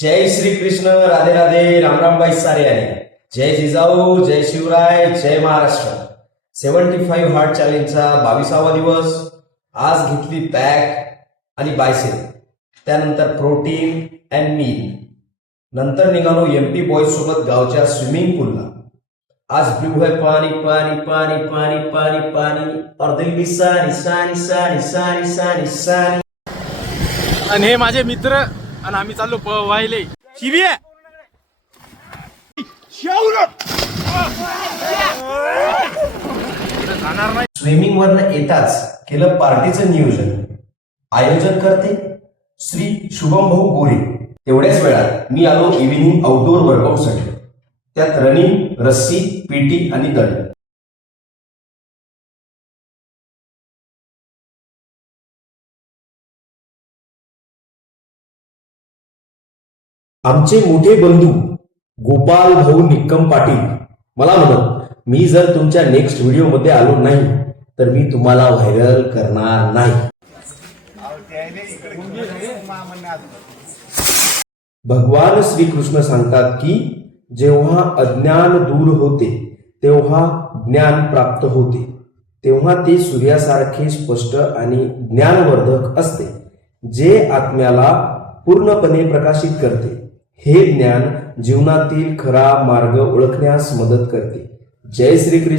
जय श्री कृष्ण, राधे राधे, रामराम बाई सारे आले. जय जिजाऊ, जय शिवराय, जय महाराष्ट्र. 75 हार्ट चॅलेंजचा 22वा दिवस. आज घेतली बॅक आणि बायसेप, त्यानंतर प्रोटीन अँड मील. नंतर निघालो एमपी बॉयज सोबत गावच्या स्विमिंग पूलला. आज ब्लू है पानी पानी पानी पानी पानी पानी और दिल भी सानी सानी सानी सानी सानी सानी. आणि हे माझे मित्र आणि आम्ही चाललो पवायले. शिवी आहे जाणार नाही. स्विमिंग वरनं येताच केलं पार्टीचं नियोजन. आयोजन करते श्री शुभम भाऊ गोरे. तेवढ्याच वेळात मी आलो इव्हिनिंग आउटडोअर वर्कआउटसाठी. त्यात रनिंग, रस्सी, पीटी आणि दंड. आमचे मोठे बंधू गोपाल भाऊ निक्कम पाटील मला म्हणत, मी जर तुमच्या नेक्स्ट व्हिडिओ मध्ये आलो नाही तर मी तुम्हाला व्हायरल करणार नाही. भगवान श्रीकृष्ण सांगतात की जेव्हा अज्ञान दूर होते तेव्हा ज्ञान प्राप्त होते. तेव्हा ते सूर्यासारखे स्पष्ट आणि ज्ञानवर्धक असते, जे आत्म्याला पूर्णपणे प्रकाशित करते. हे ज्ञान जीवनातील खरा मार्ग ओळखण्यास मदत करते. जय श्री कृष्ण.